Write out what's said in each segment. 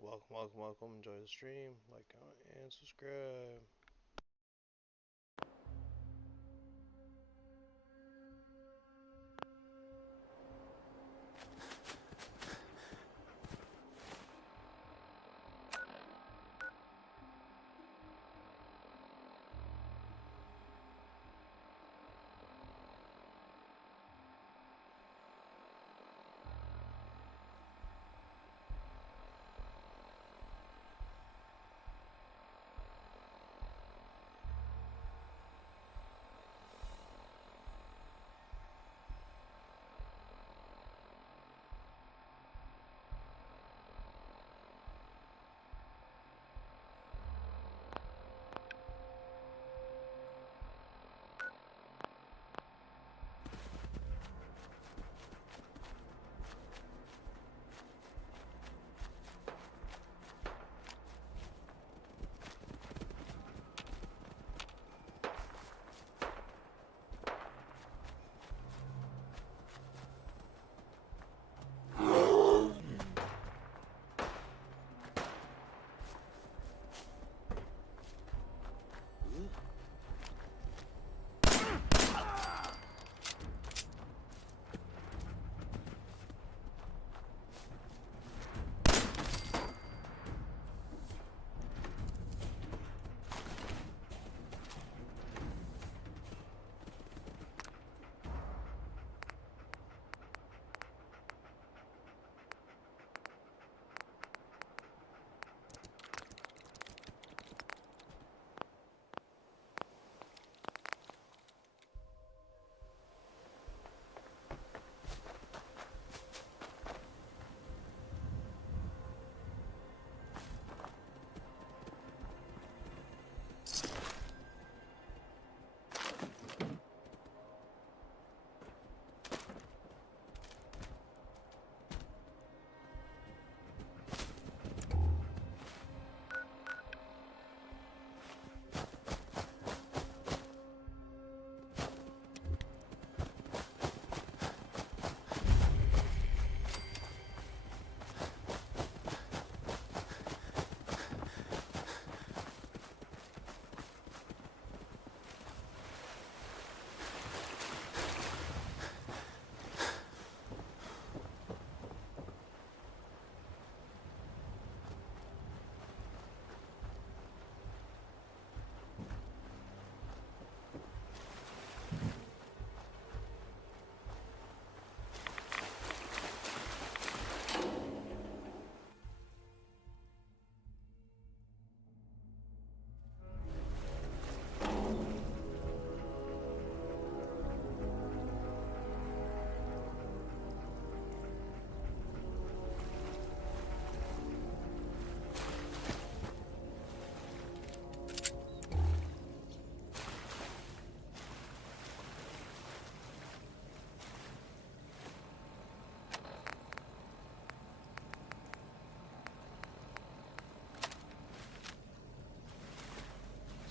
Welcome. Enjoy the stream. Like, comment, and subscribe.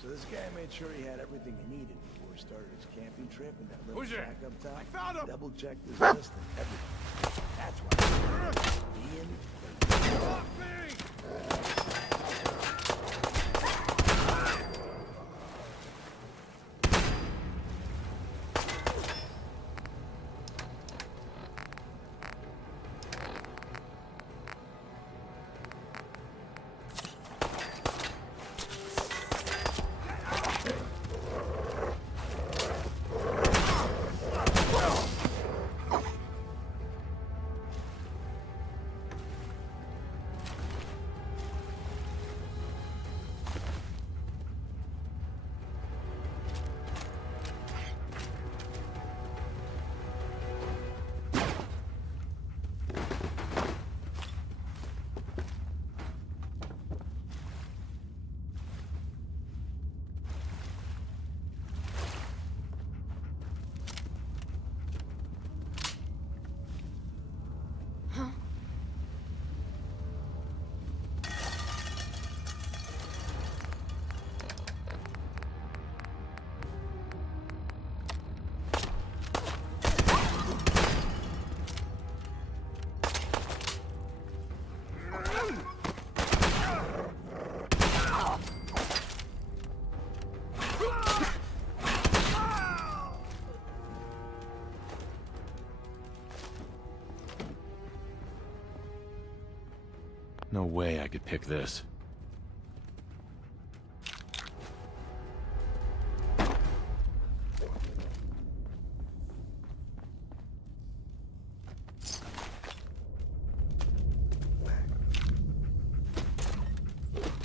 So this guy made sure he had everything he needed before he started his camping trip, and that little shack up top. I found him! Double-checked his list and everything. That's why. Ian. Off me! No way I could pick this.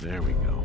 There we go.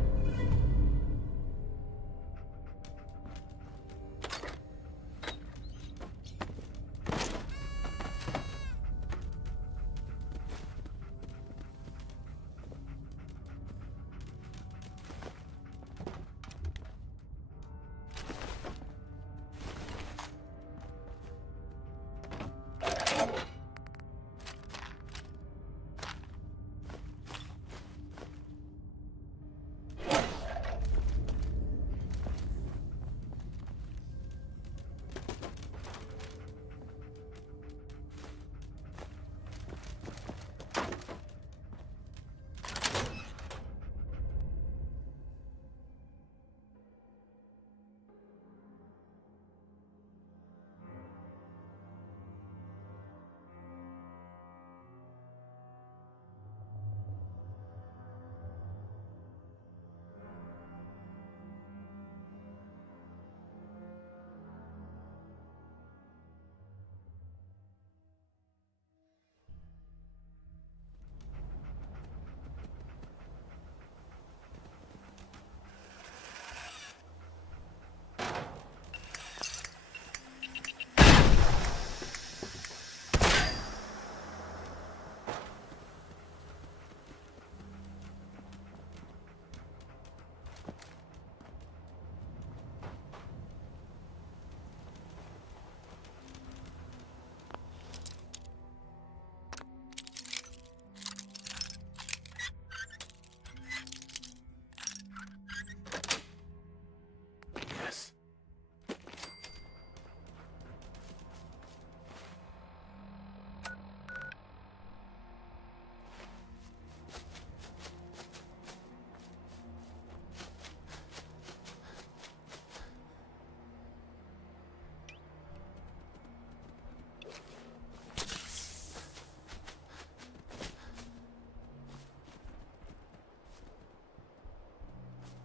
Yes.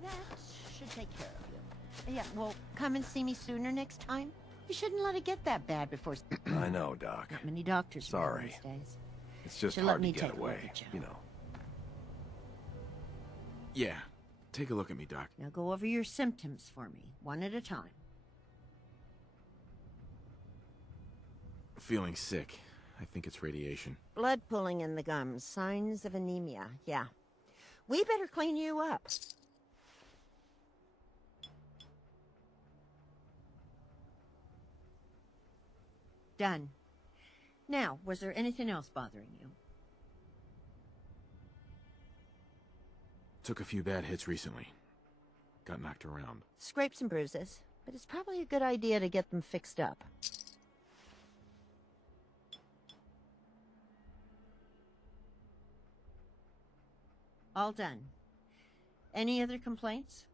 That should take care of you. Yeah, well, come and see me sooner next time. You shouldn't let it get that bad before... I know, Doc. Not many doctors around Sorry. these days. It's just Should hard let me to take get a look away, at you. you know. Yeah. Take a look at me, Doc. Now go over your symptoms for me, one at a time. Feeling sick. I think it's radiation. Blood pooling in the gums, signs of anemia, yeah. We better clean you up. Done. Now, was there anything else bothering you? Took a few bad hits recently. Got knocked around. Scrapes and bruises, but it's probably a good idea to get them fixed up. All done. Any other complaints?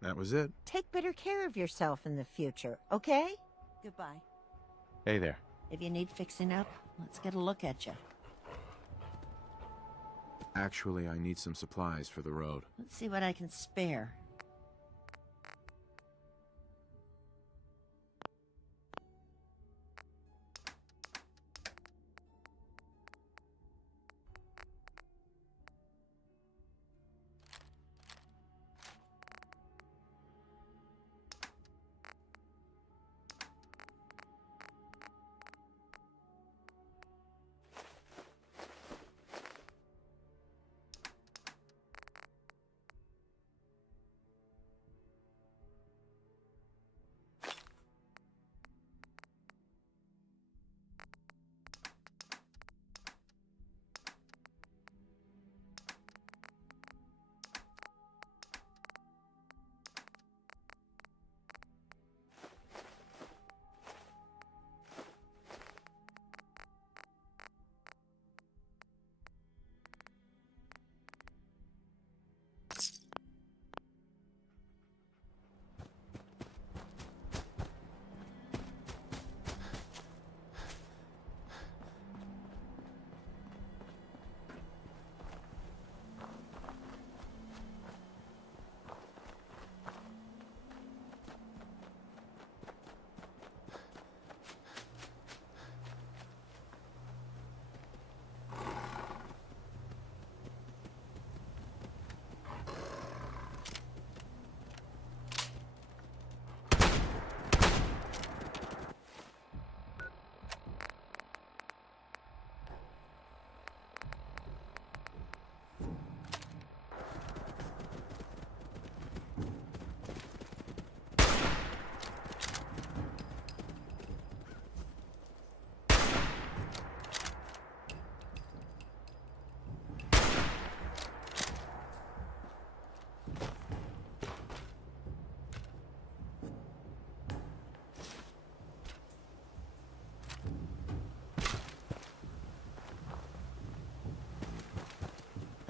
That was it. Take better care of yourself in the future, okay? Goodbye. Hey there. If you need fixing up, let's get a look at you. Actually, I need some supplies for the road. Let's see what I can spare.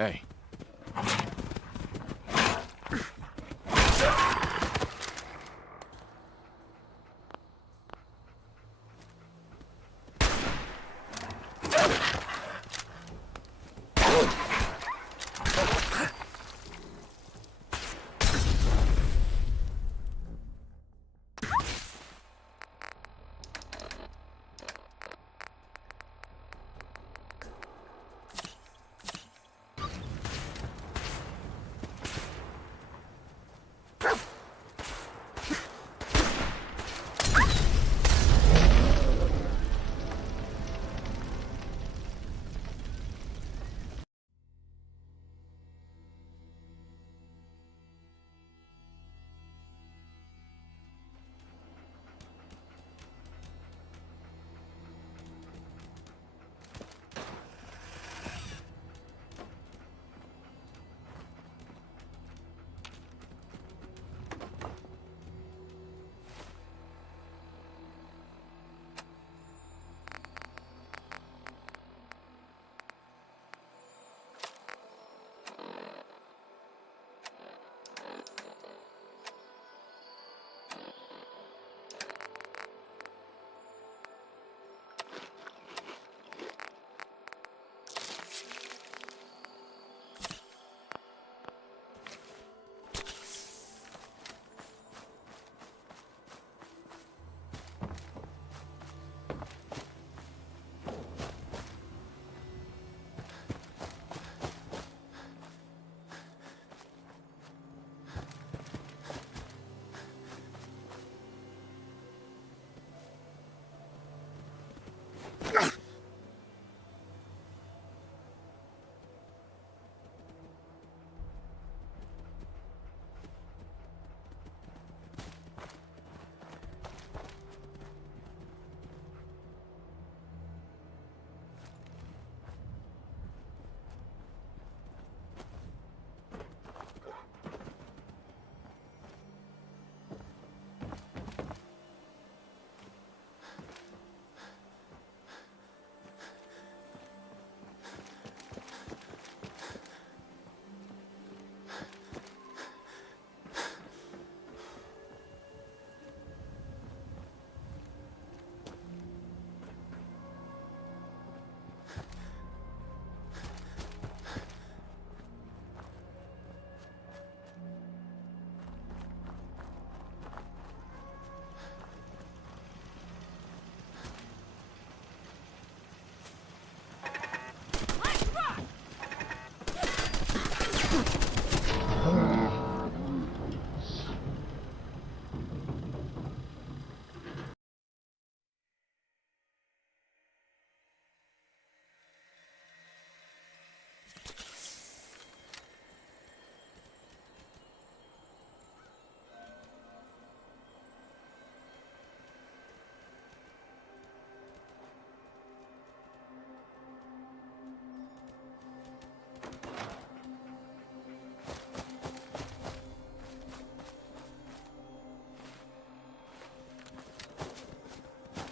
Hey.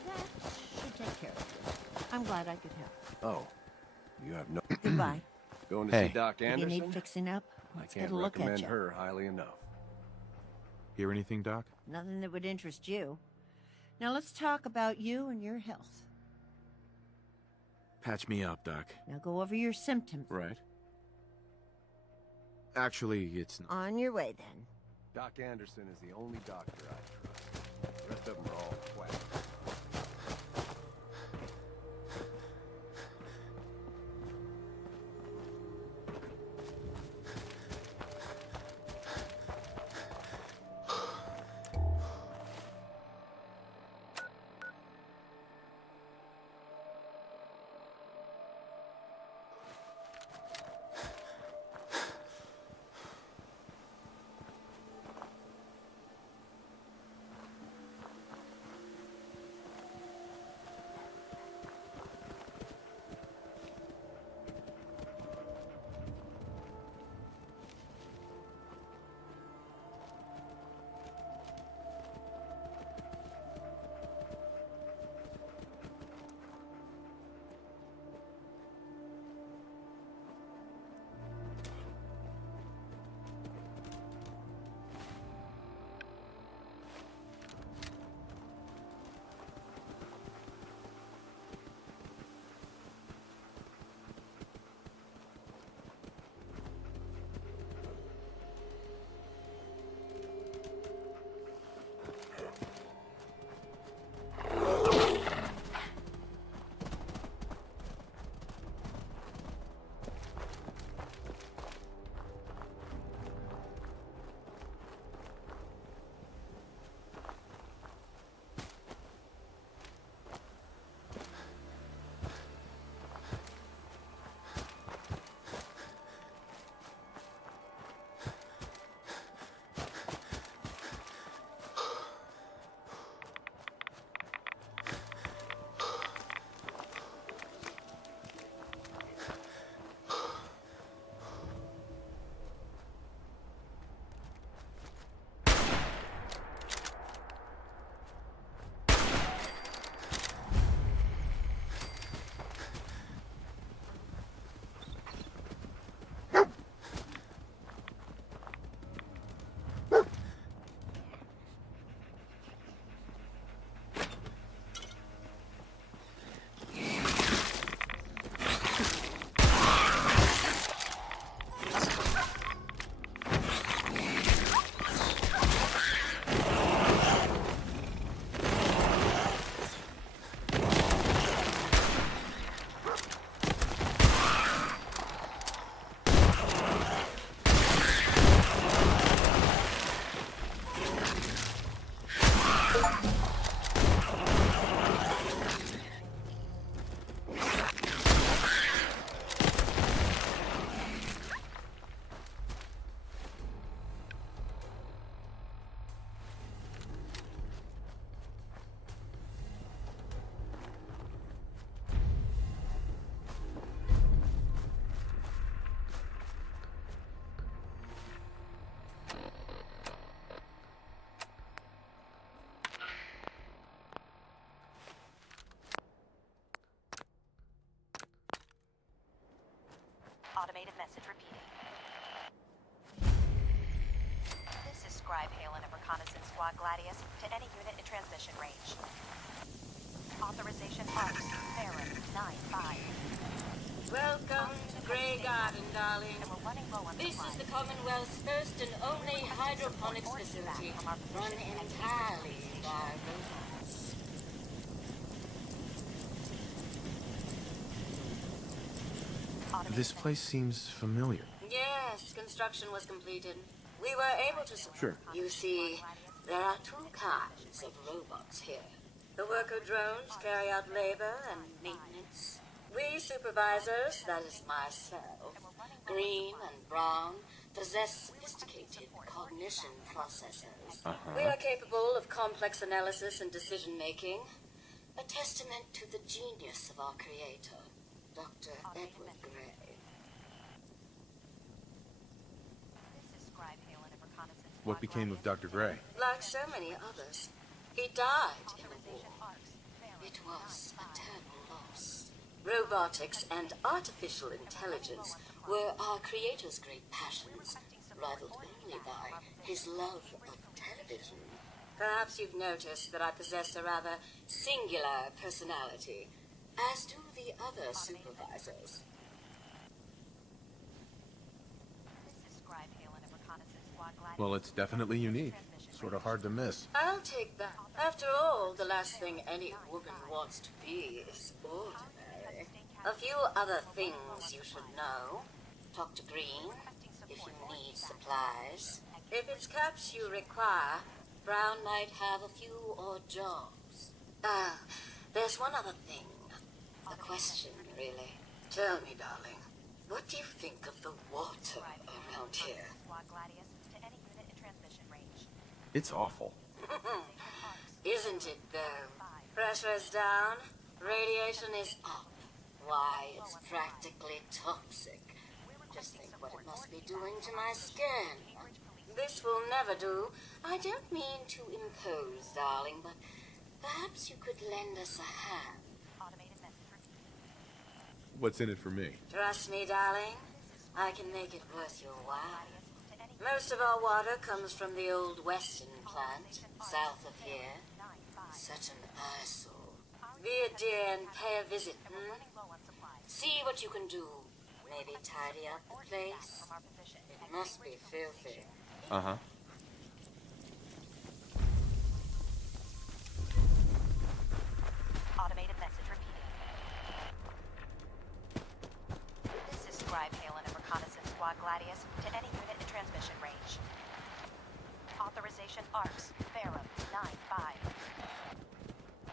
That should take care of you. I'm glad I could help. Oh, you have no... Goodbye. Going to Hey. see Doc If you Anderson? need fixing up, I let's can't get a look at recommend you. her highly enough. Hear anything, Doc? Nothing that would interest you. Now let's talk about you and your health. Patch me up, Doc. Now go over your symptoms. Right. Actually, it's not. On your way, then. Doc Anderson is the only doctor I trust. The rest of them are all quacks. Automated message repeating. This is Scribe Halen of Reconnaissance Squad Gladius to any unit in transmission range. Authorization ARCS, Farron, 9-5. Welcome to Grey Garden, darling. And we're running low on This supplies. is the Commonwealth's first and only hydroponics facility, run entirely by robots. This place seems familiar. Yes, construction was completed. We were able to... Sure. You see, there are two kinds of robots here. The worker drones carry out labor and maintenance. We supervisors, that is myself, green and brown, possess sophisticated cognition processors. We are capable of complex analysis and decision-making, a testament to the genius of our creator, Dr. Edward Gray. This is Scribe Halen of Reconnaissance Squad What became of Dr. Gray? Like so many others, he died in the war. It was a terrible loss. Robotics and artificial intelligence were our creator's great passions, rivaled only by his love of television. Perhaps you've noticed that I possess a rather singular personality, as do the other supervisors. This is Scribe Halen of Reconnaissance Squad Gladius. Well, it's definitely unique. Sort of hard to miss. I'll take that. After all, the last thing any woman wants to be is ordinary. A few other things you should know. Talk to Green if you need supplies. If it's caps you require, Brown might have a few odd jobs. There's one other thing. A question, really. Tell me, darling, what do you think of the water around here? Squad Gladius to any unit in transmission range. It's awful. Isn't it, though? Pressure's down, radiation is up. Why, it's practically toxic. Just think what it must be doing to my skin. This will never do. I don't mean to impose, darling, but perhaps you could lend us a hand. Automated message repeating. What's in it for me? Trust me, darling. I can make it worth your while. Most of our water comes from the old Western plant, south of here. Such an eyesore. Be a dear and pay a visit, See what you can do. Maybe tidy up the place. It must be filthy. Uh-huh. Automated message repeating. This is Scribe Halen of Reconnaissance Squad Gladius to any unit in transmission range. Authorization ARCS, Farron, 9-5.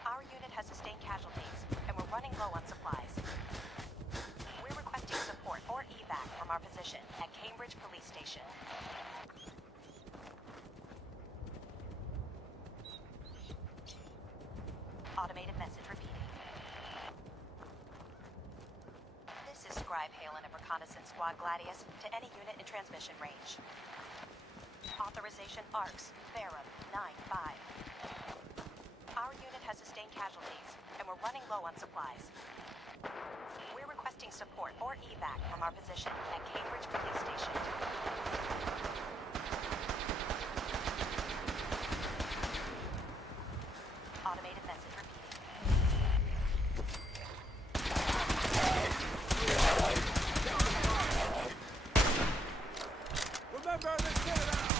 Our unit has sustained casualties, and we're running low on supplies. We're requesting support or evac from our position at Cambridge Police Station. Automated message repeating. This is Scribe Halen of Reconnaissance Squad Gladius to any unit in transmission range. Authorization ARCS, Farron, 9-5. Our unit has sustained casualties, and we're running low on supplies. We're requesting support or evac from our position at Cambridge Police Station. Automated message repeating. Remember the Citadel!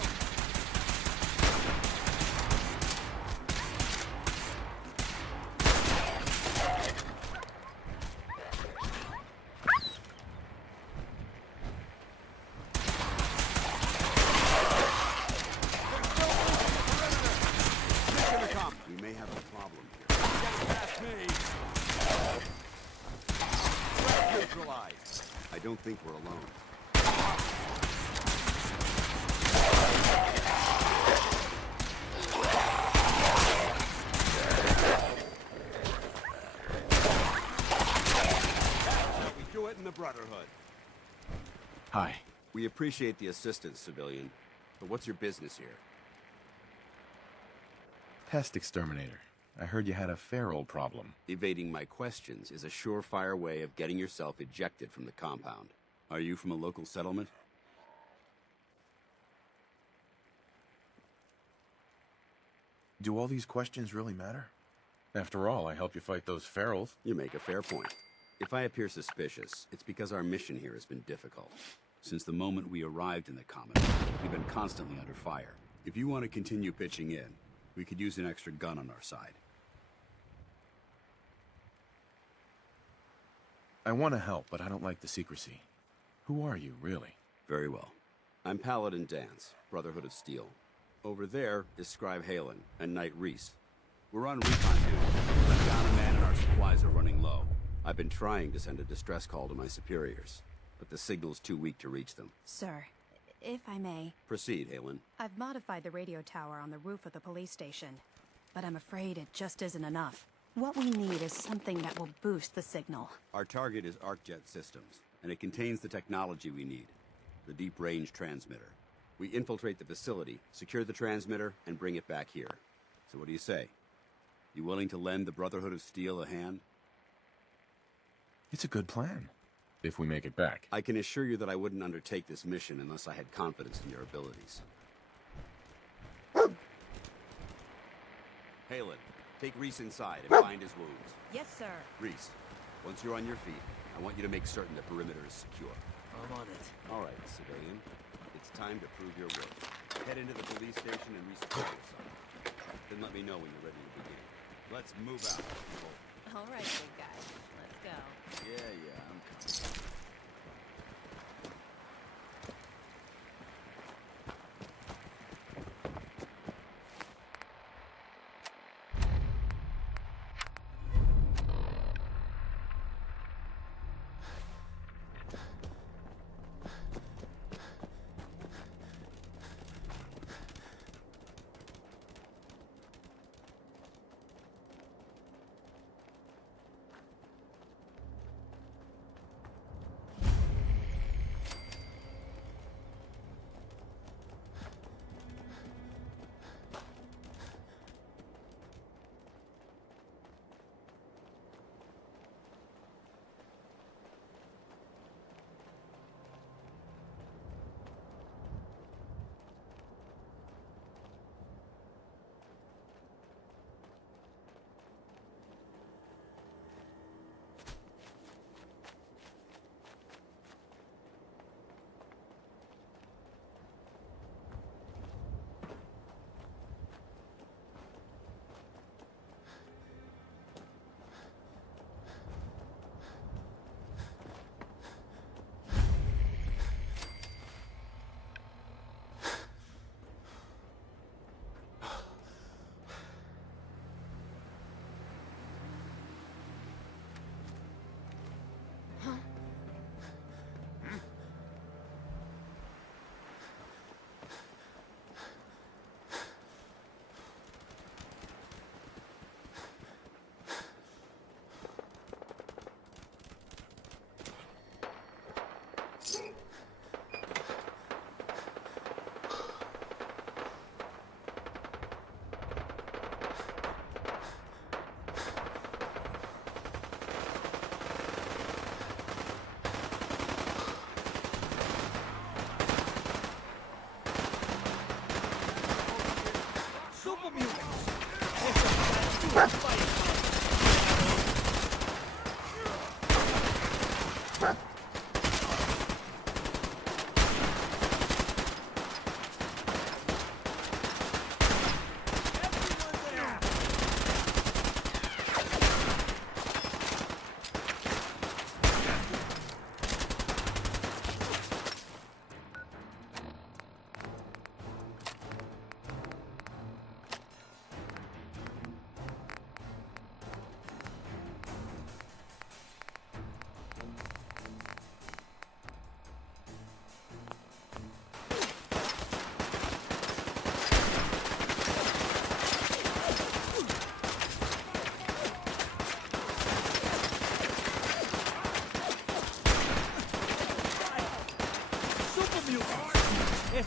We may have a problem here. Past me! Neutralized. I don't think we're alone. We do it in the Brotherhood. Hi. We appreciate the assistance, civilian. But what's your business here? Pest exterminator. I heard you had a feral problem. Evading my questions is a surefire way of getting yourself ejected from the compound. Are you from a local settlement? Do all these questions really matter? After all, I helped you fight those ferals. You make a fair point. If I appear suspicious, it's because our mission here has been difficult. Since the moment we arrived in the Commonwealth, we've been constantly under fire. If you want to continue pitching in, we could use an extra gun on our side. I want to help, but I don't like the secrecy. Who are you, really? Very well. I'm Paladin Dance, Brotherhood of Steel. Over there is Scribe Halen and Knight Reese. We're on recon duty. I'm down a man and our supplies are running low. I've been trying to send a distress call to my superiors, but the signal's too weak to reach them. Sir, if I may, Proceed, Halen. I've modified the radio tower on the roof of the police station, but I'm afraid it just isn't enough. What we need is something that will boost the signal. Our target is ArcJet Systems, and it contains the technology we need. The deep-range transmitter. We infiltrate the facility, secure the transmitter, and bring it back here. So what do you say? You willing to lend the Brotherhood of Steel a hand? It's a good plan. If we make it back. I can assure you that I wouldn't undertake this mission unless I had confidence in your abilities. Halen, take Reese inside and bind his wounds. Yes, sir. Reese, once you're on your feet, I want you to make certain the perimeter is secure. I'm on it. All right, civilian. It's time to prove your worth. Head into the police station and resecure yourself. Then let me know when you're ready to begin. Let's move out, people. All right, big guy. Let's go. Yeah, I'm coming.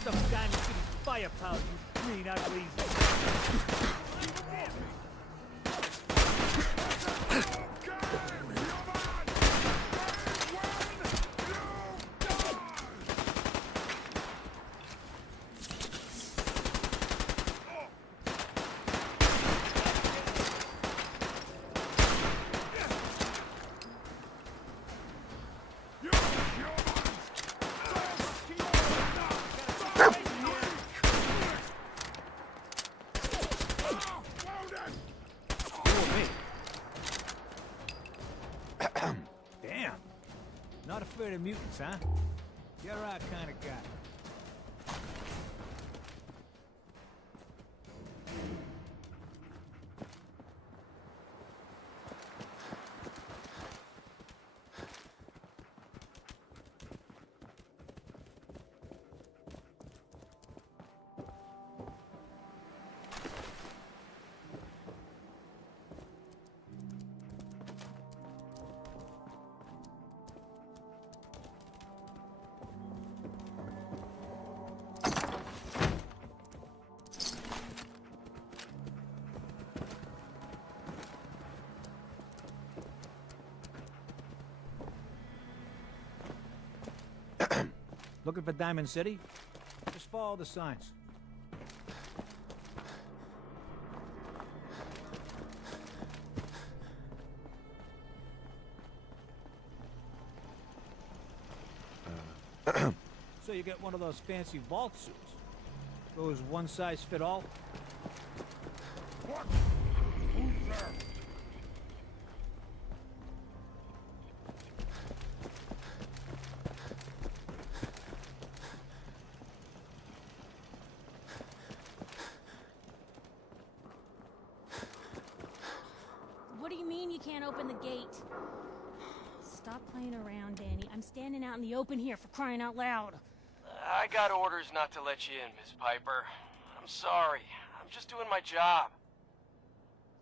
Some damn city firepower, you green uglies. mutants, huh? You're our kind of guy. Looking for Diamond City? Just follow the signs. So you get one of those fancy vault suits. Those one-size-fit-all? What? Who's there? What do you mean you can't open the gate? Stop playing around, Danny. I'm standing out in the open here, for crying out loud. I got orders not to let you in, Miss Piper. I'm sorry. I'm just doing my job.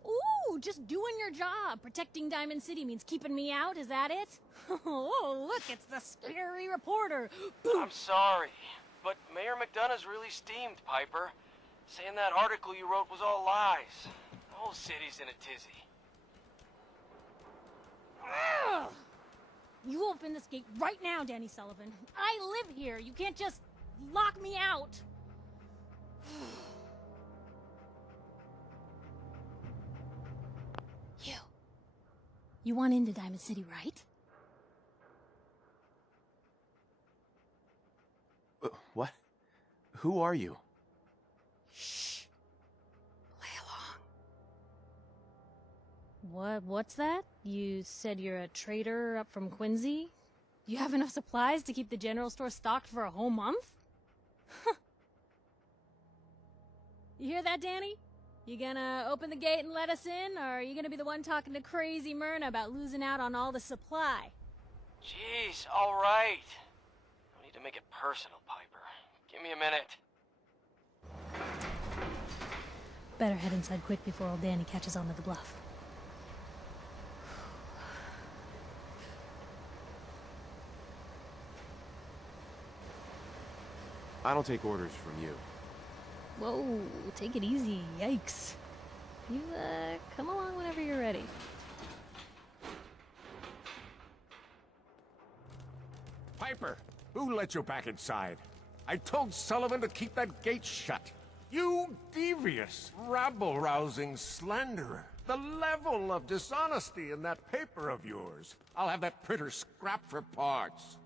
Ooh, just doing your job. Protecting Diamond City means keeping me out, is that it? Oh, look, it's the scary reporter. I'm sorry, but Mayor McDonough's really steamed, Piper. Saying that article you wrote was all lies. The whole city's in a tizzy. Ugh. You open this gate right now, Danny Sullivan. I live here. You can't just lock me out. You want into Diamond City, right? What? Who are you? Shh. Play along. What's that? You said you're a trader up from Quincy? You have enough supplies to keep the general store stocked for a whole month? You hear that, Danny? You gonna open the gate and let us in, or are you gonna be the one talking to crazy Myrna about losing out on all the supply? Jeez, all right. No need to make it personal, Piper. Give me a minute. Better head inside quick before old Danny catches on to the bluff. I don't take orders from you. Whoa, take it easy. Yikes. You, come along whenever you're ready. Piper, who let you back inside? I told Sullivan to keep that gate shut. You devious, rabble-rousing slanderer. The level of dishonesty in that paper of yours. I'll have that printer scrapped for parts.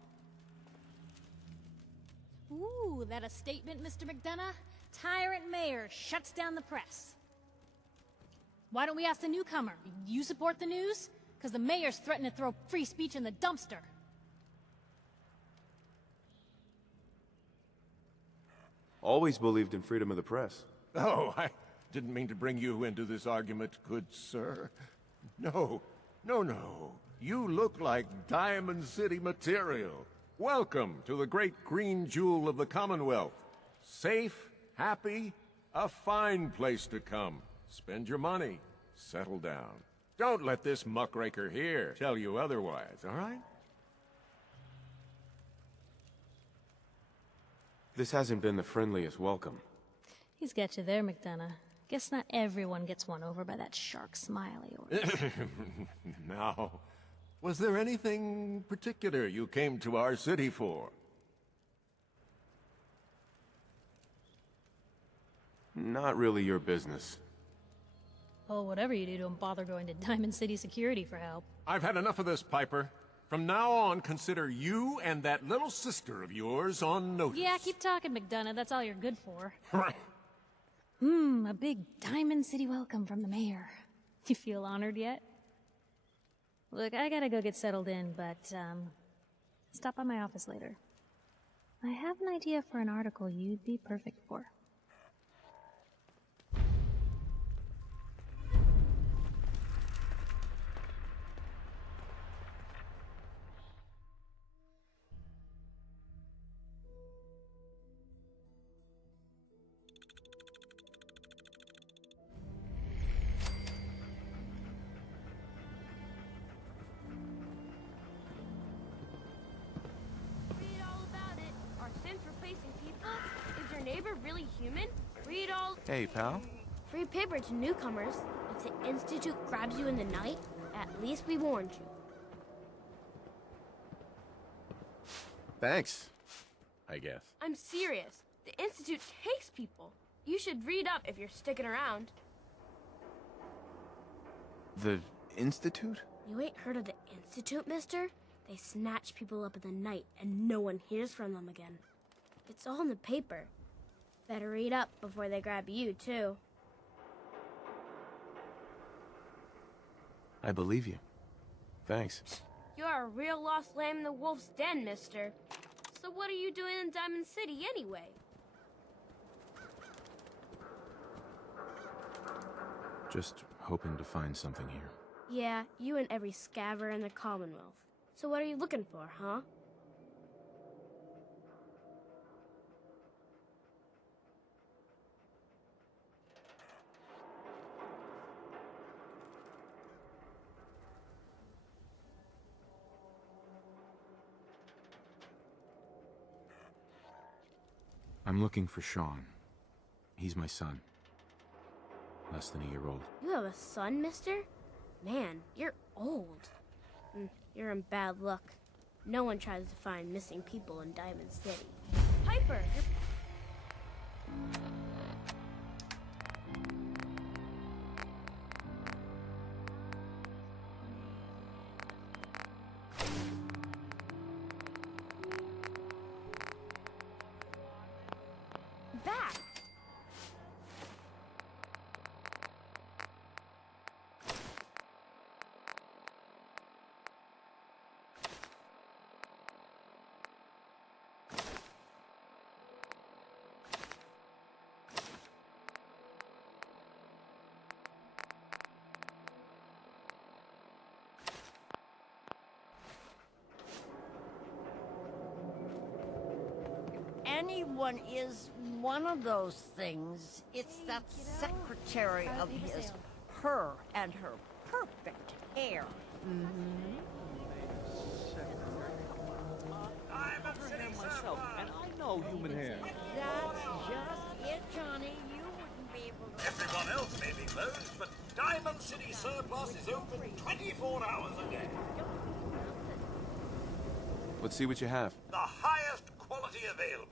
Ooh, that a statement, Mr. McDonough? Tyrant mayor shuts down the press. Why don't we ask the newcomer? You support the news? Because the mayor's threatened to throw free speech in the dumpster. Always believed in freedom of the press. Oh, I didn't mean to bring you into this argument, good sir. No. You look like Diamond City material. Welcome to the great green jewel of the Commonwealth. Safe, happy, a fine place to come. Spend your money, settle down. Don't let this muckraker here tell you otherwise, all right? This hasn't been the friendliest welcome. He's got you there, McDonough. Guess not everyone gets won over by that shark smile of yours. Now, was there anything particular you came to our city for? Not really your business. Oh, whatever you do, don't bother going to Diamond City Security for help. I've had enough of this, Piper. From now on, consider you and that little sister of yours on notice. Yeah, keep talking, McDonough. That's all you're good for. A big Diamond City welcome from the mayor. You feel honored yet? Look, I gotta go get settled in, but, Stop by my office later. I have an idea for an article you'd be perfect for. Neighbor really human? Read all... Hey, pal. Free paper to newcomers. If the Institute grabs you in the night, at least we warned you. Thanks, I guess. I'm serious. The Institute takes people. You should read up if you're sticking around. The Institute? You ain't heard of the Institute, mister? They snatch people up in the night and no one hears from them again. It's all in the paper. Better read up before they grab you, too. I believe you. Thanks. You're a real lost lamb in the wolf's den, mister. So what are you doing in Diamond City, anyway? Just hoping to find something here. Yeah, you and every scaver in the Commonwealth. So what are you looking for, huh? I'm looking for Sean. He's my son. Less than a year old. You have a son, mister? Man, you're old. You're in bad luck. No one tries to find missing people in Diamond City. Piper, you're... back! Anyone is one of those things. It's that secretary of his, her and her perfect hair. Myself, and I know human hair. That's just it, Johnny. You wouldn't be able to... Everyone else may be closed, but Diamond City Surplus is open 24 hours a day. Let's see what you have. The highest quality available.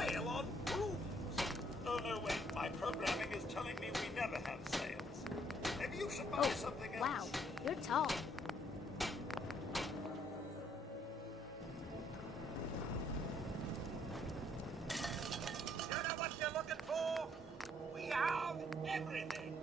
sail on brooms. Oh, no, wait. My programming is telling me we never have sails. Maybe you should buy something else. Wow, you're tall. You know what you're looking for? We have everything.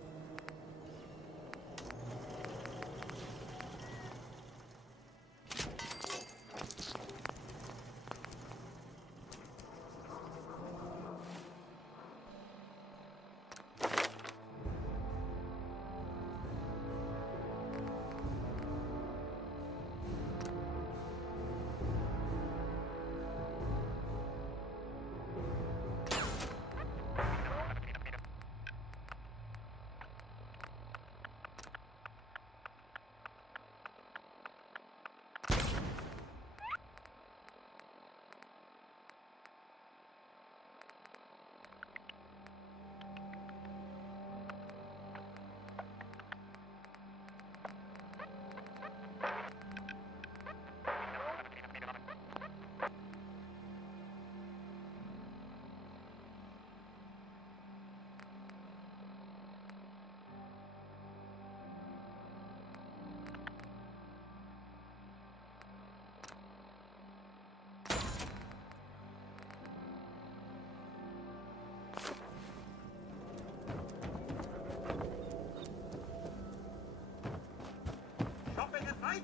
Shopping at night?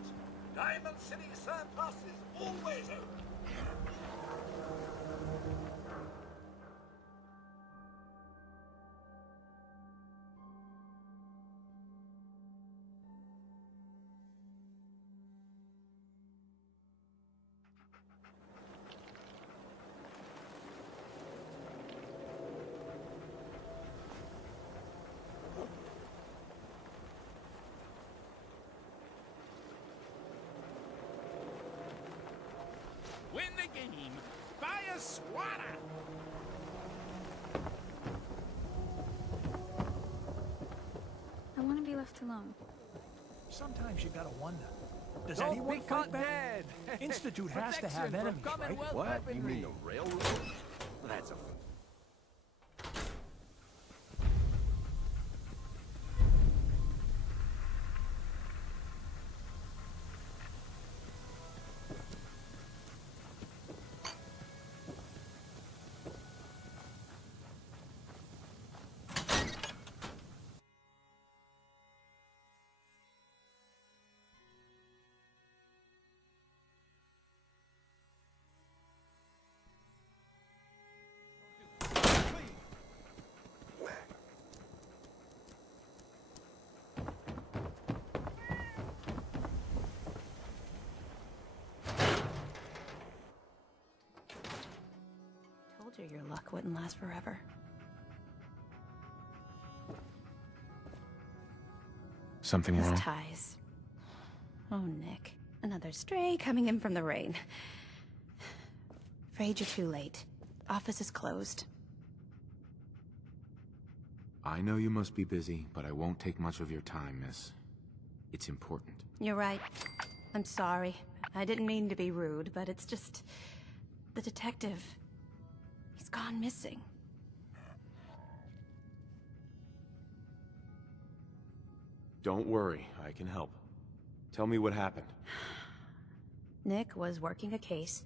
Diamond City Surplus is always open. Win the game. Buy a swatter. I want to be left alone. Sometimes you gotta wonder. Does Don't anyone be fight caught back? dead. Institute has to have Protection from enemies, right? Commonwealth What? You weaponry. mean the railroad? That's a... Told you your luck wouldn't last forever. Something Those wrong? ties. Oh, Nick. Another stray coming in from the rain. Afraid you're too late. Office is closed. I know you must be busy, but I won't take much of your time, miss. It's important. You're right. I'm sorry. I didn't mean to be rude, but it's just... the detective... he's gone missing. Don't worry, I can help. Tell me what happened. Nick was working a case.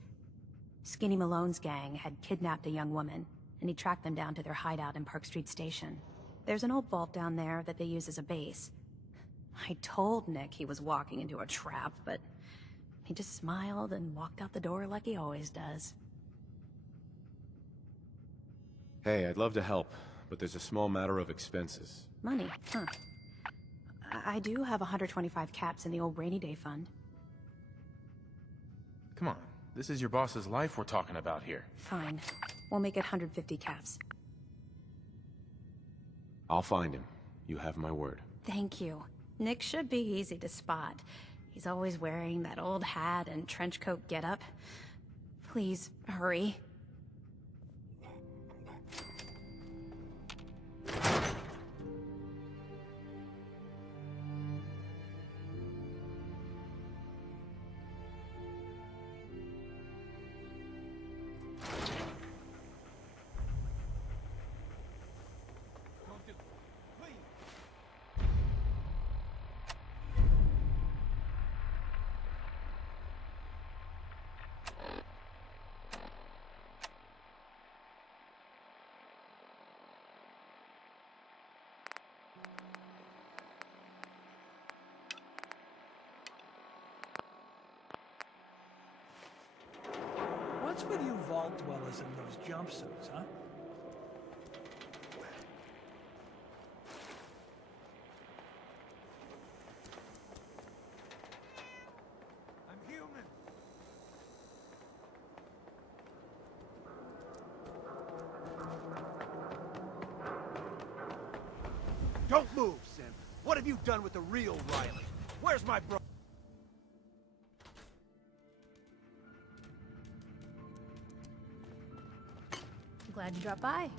Skinny Malone's gang had kidnapped a young woman, and he tracked them down to their hideout in Park Street Station. There's an old vault down there that they use as a base. I told Nick he was walking into a trap, but he just smiled and walked out the door like he always does. Hey, I'd love to help, but there's a small matter of expenses. Money, huh? I do have 125 caps in the old rainy day fund. Come on, this is your boss's life we're talking about here. Fine. We'll make it 150 caps. I'll find him. You have my word. Thank you. Nick should be easy to spot. He's always wearing that old hat and trench coat getup. Please, hurry. with you vault dwellers in those jumpsuits, huh? I'm human. Don't move, Sim. What have you done with the real Riley? Where's my bro? Glad you dropped by.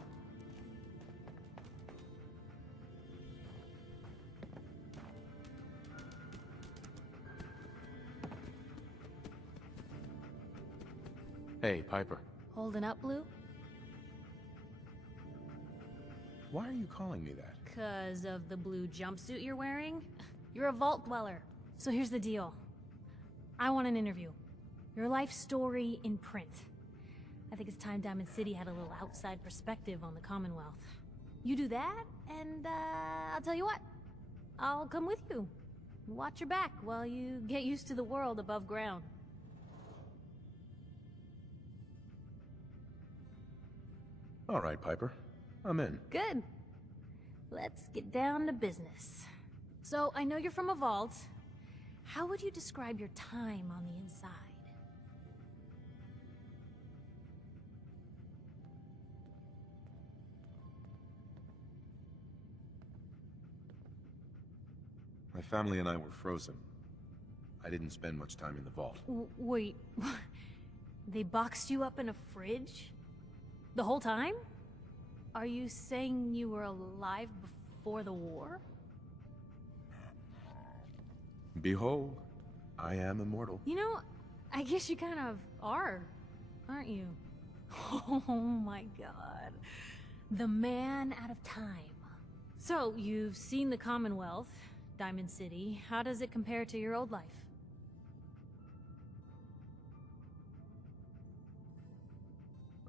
Hey, Piper. Holding up, Blue? Why are you calling me that? 'Cause of the blue jumpsuit you're wearing? You're a vault dweller. So here's the deal. I want an interview. Your life story in print. I think it's time Diamond City had a little outside perspective on the Commonwealth. You do that, and I'll tell you what. I'll come with you. Watch your back while you get used to the world above ground. All right, Piper. I'm in. Good. Let's get down to business. So, I know you're from a vault. How would you describe your time on the inside? My family and I were frozen. I didn't spend much time in the vault. Wait, they boxed you up in a fridge? The whole time? Are you saying you were alive before the war? Behold, I am immortal. You know, I guess you kind of are, aren't you? Oh my god. The man out of time. So, you've seen the Commonwealth, Diamond City. How does it compare to your old life?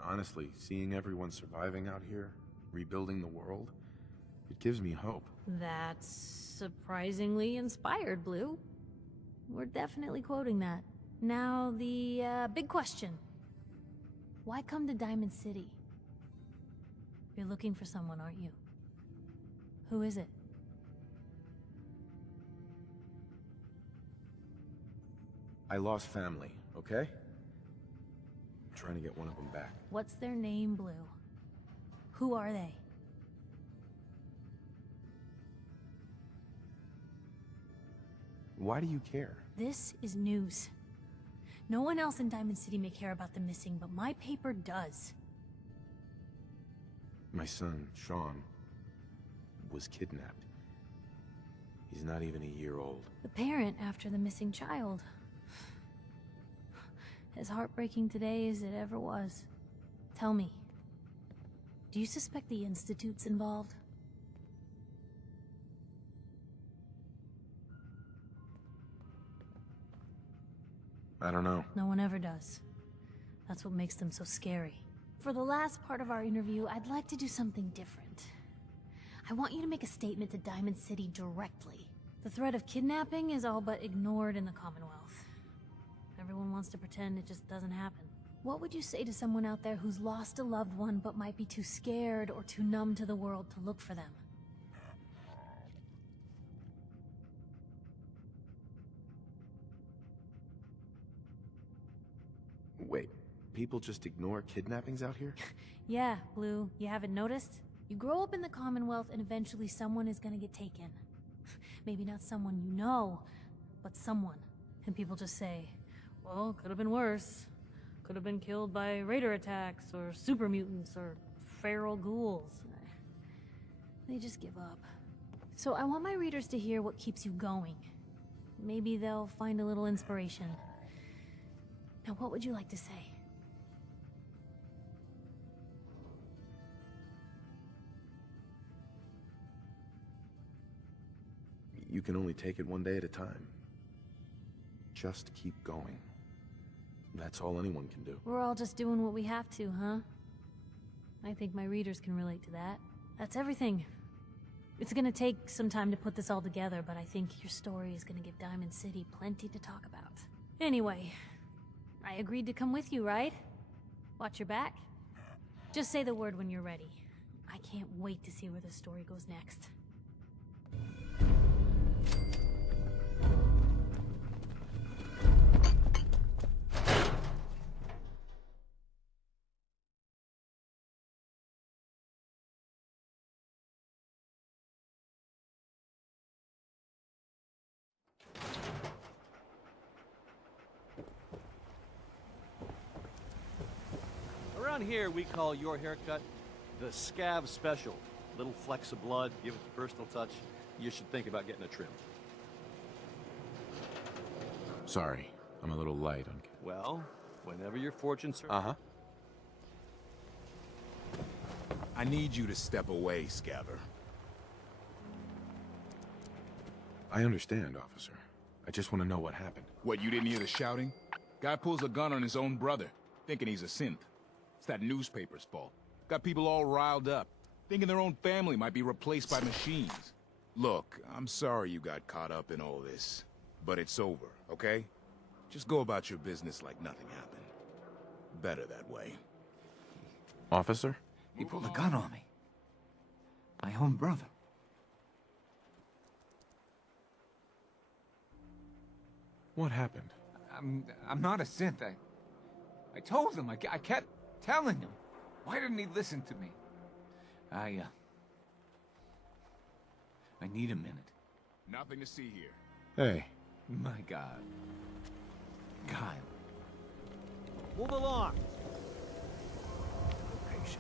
Honestly, seeing everyone surviving out here, rebuilding the world, it gives me hope. That's surprisingly inspired, Blue. We're definitely quoting that. Now, the big question. Why come to Diamond City? You're looking for someone, aren't you? Who is it? I lost family, okay? I'm trying to get one of them back. What's their name, Blue? Who are they? Why do you care? This is news. No one else in Diamond City may care about the missing, but my paper does. My son, Sean, was kidnapped. He's not even a year old. The parent after the missing child. As heartbreaking today as it ever was. Tell me, do you suspect the Institute's involved? I don't know. No one ever does. That's what makes them so scary. For the last part of our interview, I'd like to do something different. I want you to make a statement to Diamond City directly. The threat of kidnapping is all but ignored in the Commonwealth. Everyone wants to pretend it just doesn't happen. What would you say to someone out there who's lost a loved one but might be too scared or too numb to the world to look for them? Wait, people just ignore kidnappings out here? Yeah, Blue, you haven't noticed? You grow up in the Commonwealth and eventually someone is gonna get taken. Maybe not someone you know, but someone. And people just say, well, could have been worse. Could have been killed by raider attacks, or super mutants, or feral ghouls. They just give up. So I want my readers to hear what keeps you going. Maybe they'll find a little inspiration. Now, what would you like to say? You can only take it one day at a time. Just keep going. That's all anyone can do. We're all just doing what we have to, huh? I think my readers can relate to that. That's everything. It's gonna take some time to put this all together, but I think your story is gonna give Diamond City plenty to talk about. Anyway, I agreed to come with you, right? Watch your back. Just say the word when you're ready. I can't wait to see where the story goes next. Around here, we call your haircut the scav special. Little flecks of blood, give it the personal touch. You should think about getting a trim. Sorry, I'm a little light on... Well, whenever your fortune's... Uh-huh. I need you to step away, Scaver. I understand, officer. I just want to know what happened. What, you didn't hear the shouting? Guy pulls a gun on his own brother, thinking he's a synth. It's that newspaper's fault. Got people all riled up, thinking their own family might be replaced by machines. Look, I'm sorry you got caught up in all this, but it's over, okay? Just go about your business like nothing happened. Better that way. Officer? He pulled a gun on me. My own brother. What happened? I'm not a synth. I told him. I kept telling him. Why didn't he listen to me? I need a minute. Nothing to see here. Hey. My God. Kyle. Move along. Patient.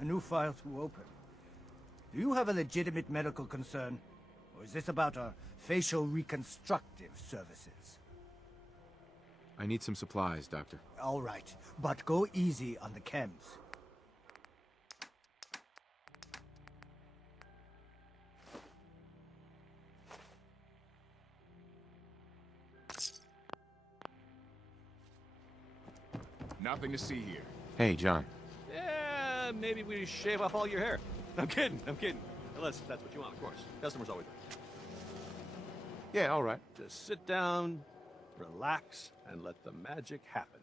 A new file to open. Do you have a legitimate medical concern? Or is this about our facial reconstructive services? I need some supplies, Doctor. All right, but go easy on the chems. Nothing to see here. Hey, John. Yeah, maybe we shave off all your hair. I'm kidding. Unless that's what you want, of course. Customers always. Yeah, all right. Just sit down, relax, and let the magic happen.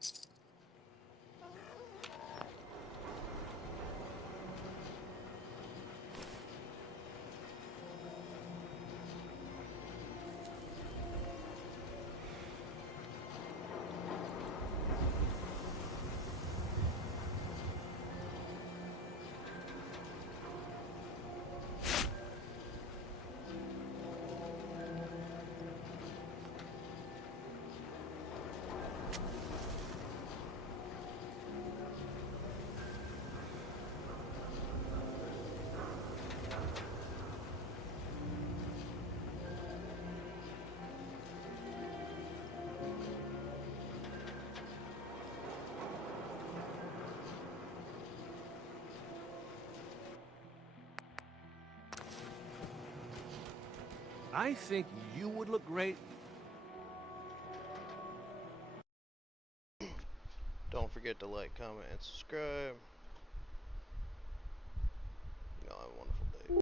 I think you would look great. Don't forget to like, comment, and subscribe.